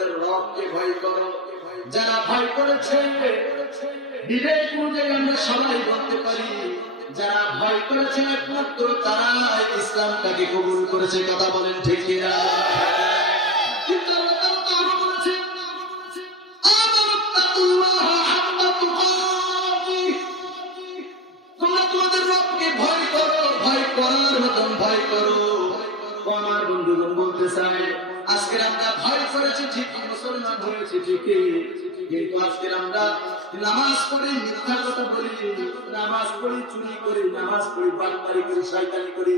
তোমাদের রবকে ভয় করো। যারা ভয় করেছে বিবেক অনুযায়ী আমরা সবাই বলতে পারি, যারা ভয় করেছে একমাত্র তারা ইসলামটাকে কবুল করেছে। কথা বলেন ঠিক কিনা? কিন্তু আল্লাহ তাআলা তো আরো বলেছেন, তোমরা তোমাদের রবকে ভয় করো, ভয় করার মতন ভয় করো। আমার বন্ধুগণ বলতে চাই, আজকে আমরা ভয় করেছি ঠিকই, মুসলমান হয়েছি ঠিকই, কিন্তু আজকে আমরা নামাজ পড়ি, মিথ্যা কথা বলি, নামাজ পড়ি, চুরি করি, নামাজ পড়ি, বাটপারি করি, শয়তানি করি,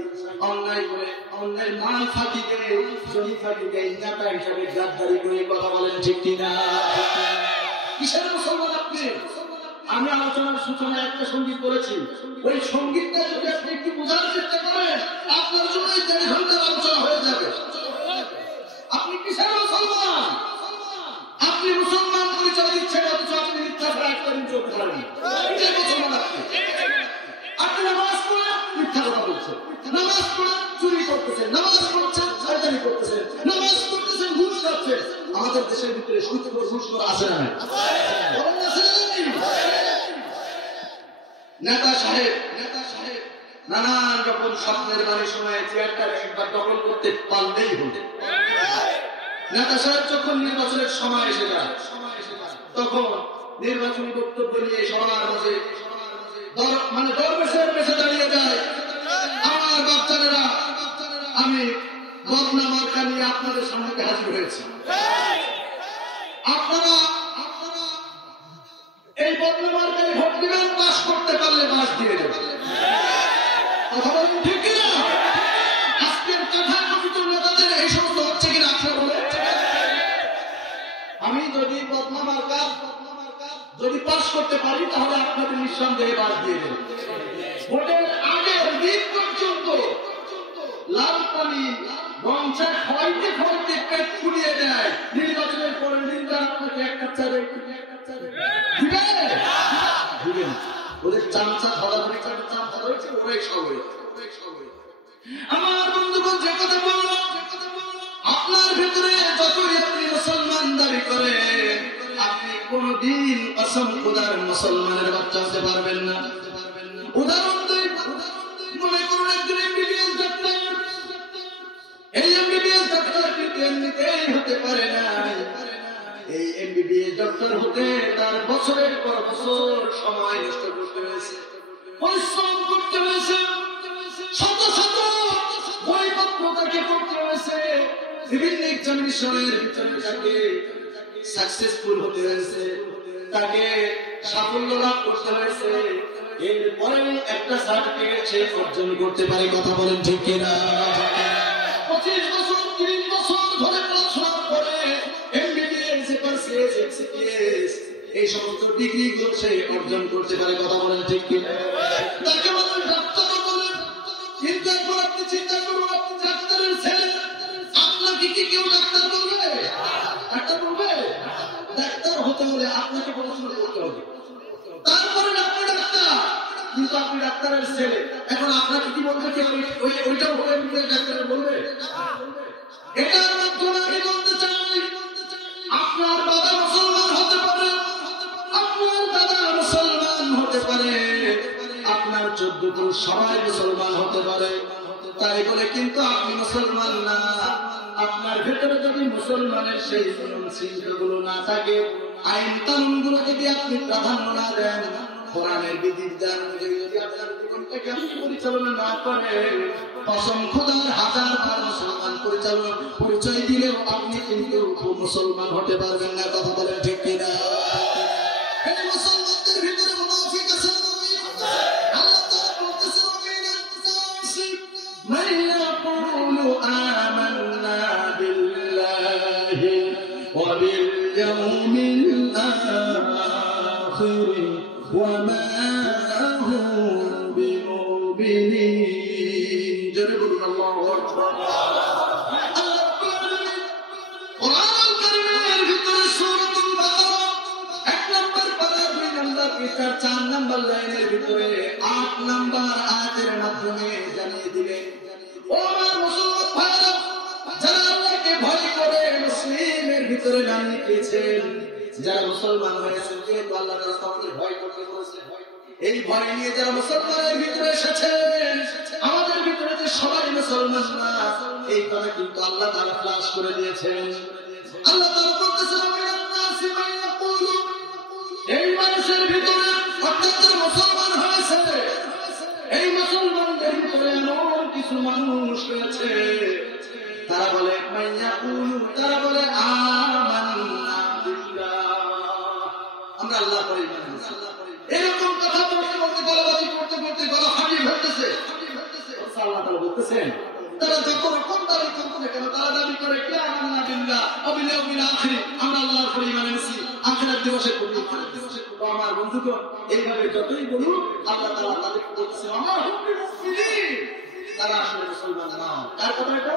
অন্যায় করে, অন্যায় মাল ফাঁকি দেয়, জমি ফাঁকি দেয়, নেতা হিসাবে গাদ্দারি করে। কথা বলেন ঠিক কিনা? কিসের মুসলমান আপনি? আমি আলোচনার সূচনায় একটা সঙ্গীত করেছি, ওই সঙ্গীতটা যদি আপনি একটু বোঝার চেষ্টা করেন, আপনার জন্য এই 1.5 ঘন্টার আলোচনা হয়ে যাবে। আপনি কিসের মুসলমান? আপনি মুসলমান পরিচয় দিচ্ছেন, অথচ আপনি মিথ্যা ফ্রাইড করেন, চোখ করেন। এটাই মুসলমান আপনি। আপনি নামাজ পড়ে মিথ্যা কথা বলছেন, নামাজ পড়ে চুরি করতেছেন, নামাজ পড়ছেন শয়তানি করতেছেন, নামাজ পড়তেছেন ঘুষ খাচ্ছেন। আমাদের দেশের ভিতরে সুদখোর ঘুষখোর আছে না? নেতা সাহেব নানান রকম স্বপ্নের বাণী সময় চেয়ারটা একবার দখল করতে পারলেই হতো। নেতা সাহেব যখন নির্বাচনের সময় এসে যায়, তখন নির্বাচনী বক্তব্য নিয়ে সবার মাঝে মানে দরবেশের বেশে দাঁড়িয়ে যায়, আমার বাচ্চারা আমি বদনা মার্কা নিয়ে আপনাদের সামনে হাজির হয়েছি। আপনারা এই বদনা মার্কায় ভোট দিবেন, পাস করতে পারলে পাস দিয়ে দেবেন। কথা বলেন ঠিক কিনা? আজকের তথাকথিত নেতাদের এই সমস্ত হচ্ছে কিনা আপনারা বলেন? আমি যদি বদনা মার্কা যদি পাস করতে পারি, তাহলে আপনাদের নিঃসন্দেহে পাস দিয়ে দেবেন। ভোটের আগের দিন পর্যন্ত লাল পানি গঞ্জা খাইতে খাইতে পেট ফুলিয়ে দেয়, নির্বাচনের পরে নির্বাচন আপনাকে এক কাপ চা দেয়, দিবেন ওদের চামচা ধরাধরি চামচা রয়েছে, ওরাই সবাই। আমার বন্ধুগণ যে কথা বললাম, আপনার ভেতরে যতই আপনি মুসলমান দাবি করেন, আপনি কোনদিন কসম খোদার মুসলমানের বাচ্চা হতে পারবেন না। উদাহরণ দিই, মনে করুন একজন এমবিবিএস ডাক্তার, এই এমবিবিএস ডাক্তার কিন্তু এমনিতেই হতে পারে না। এই এমবিবিএস ডক্টর হতে তার বছরের পর বছর সময় নষ্ট করতে হয়েছে, পরিশ্রম করতে হয়েছে, শত শত বইপত্র তাকে পড়তে হয়েছে, বিভিন্ন এক্সামিনেশনের ভিতরে তাকে সাকসেসফুল হতে হয়েছে, তাকে সাফল্য লাভ করতে হয়েছে। এরপরে একটা সার্টিফিকেট সে অর্জন করতে পারে। কথা বলেন ঠিক কিনা? 25 বছর 30 বছর ধরে পড়াশোনার পরে এই সমস্ত ডিগ্রি সে অর্জন করতে পারে। কথা বলেন ঠিক কিনা? তাকে বলেন ডাক্তার বলেন। কিন্তু এখন আপনি চিন্তা করুন, আপনি ডাক্তারের ছেলে, আপনাকে কি কেউ ডাক্তার বলবে? ডাক্তার বলবে? ডাক্তার হতে হলে আপনাকে পড়াশোনা করতে হবে, তারপরে আপনি ডাক্তার। কিন্তু আপনি ডাক্তারের ছেলে, এখন আপনাকে কি বলবে? ওইটাও হয়ে ডাক্তারের বলবে? এটার মাধ্যমে আমি বলতে চাই, আপনার বাবা মুসলমান হতে পারে, আপনার দাদা মুসলমান হতে পারে, আপনার 14 সবাই মুসলমান হতে পারে, তাই বলে কিন্তু আপনি মুসলমান না। আপনার ভেতরে যদি মুসলমানের সেই চিন্তাগুলো না থাকে, আইন কানুন গুলো যদি আপনি প্রাধান্য না দেন, কোরআনের বিধিবিধান অনুযায়ী যদি আপনার জীবনটাকে আপনি পরিচালনা না করেন, কসম খোদার হাজার বার মুসলমান পরিচয় দিলেও আপনি কিন্তু মুসলমান হতে পারবেন না। কথা বলেন ঠিক কিনা? মুসলমানদের ভিতরে মুনাফিক আছে, আল্লাহ তাআলা বলতেছেন, মান ইয়াকুলু আমান্না বিল্লাহি ওয়া বিল ইয়াউমিল আখির ওয়া মা হুম বিমুমিনিন। জোরে বলুন আল্লাহু আকবার। কোরআনুল কারীমের ভিতরে সূরাতুল বাকারা 1 নম্বর পারা 2 নম্বর পৃষ্ঠার 4 নম্বর লাইনের ভিতরে 8 নম্বর আয়াতের মাধ্যমে জানিয়ে দিলেন, ও আমার মুসলমান ভাইরা, যারা আল্লাহকে ভয় করে মুসলিমের ভিতরে ভিতরে নাম লিখিয়েছেন যারা মুসলমান হয়েছেন, যেহেতু আল্লাহ তাআলা তাদেরকে ভয় করতে বলেছেন, এই ভয় নিয়ে যারা মুসলমানের ভিতরে এসেছেন, আমাদের ভিতরে যে সবাই মুসলমান না এই কথা কিন্তু আল্লাহ তাআলা ফ্লাশ করে দিয়েছেন। আল্লাহ তাআলা বলতেছেন এই মানুষের ভিতরে অর্থাৎ মুসলমান হয়েছে, এই মুসলমানদের ভিতরে এমন কিছু মানুষ রয়েছে তারা বলে তারা বলে আমান্না বিল্লাহ, আমরা আল্লাহ করে ঈমান আনছি। এরকম কথা বলতে বলতে গলাবাজি করতে করতে গলা হারিয়ে ফেলতেছে। আল্লাহ তাআলা বলতেছেন তারা যখন কোন দাবি করতে না কেন তারা দাবি করে কি আমান্না বিল্লাহ ওয়াবিল আখির, আমরা আল্লাহর উপর ঈমান এনেছি, আখিরাত দিবসে করব। আমার বন্ধুগণ এইভাবে যতই বলুন আল্লাহ তাআলা তাদের বলছেন আমরা মুসলিম, তারা আসলে মুসলমান না। কার কথা এটা?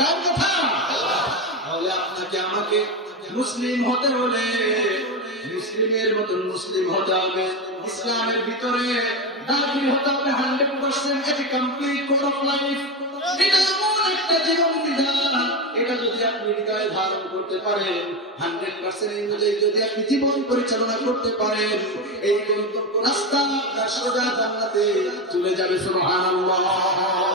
কার কথা? তাহলে আপনাকে আমাকে মুসলিম হতে হলে মুসলিমের মতন মুসলিম হতে হবে, ইসলামের ভিতরে দাখিল হতে হবে 100%। এটি কমপ্লিট কোড অফ লাইফ, এটা এমন একটা জীবন বিধান, এটা যদি আপনি হৃদয়ে ধারণ করতে পারেন 100% অনুযায়ী যদি আপনি জীবন পরিচালনা করতে পারেন, এই গন্তব্য রাস্তা সোজা জান্নাতে চলে যাবে। সুবহানাল্লাহ।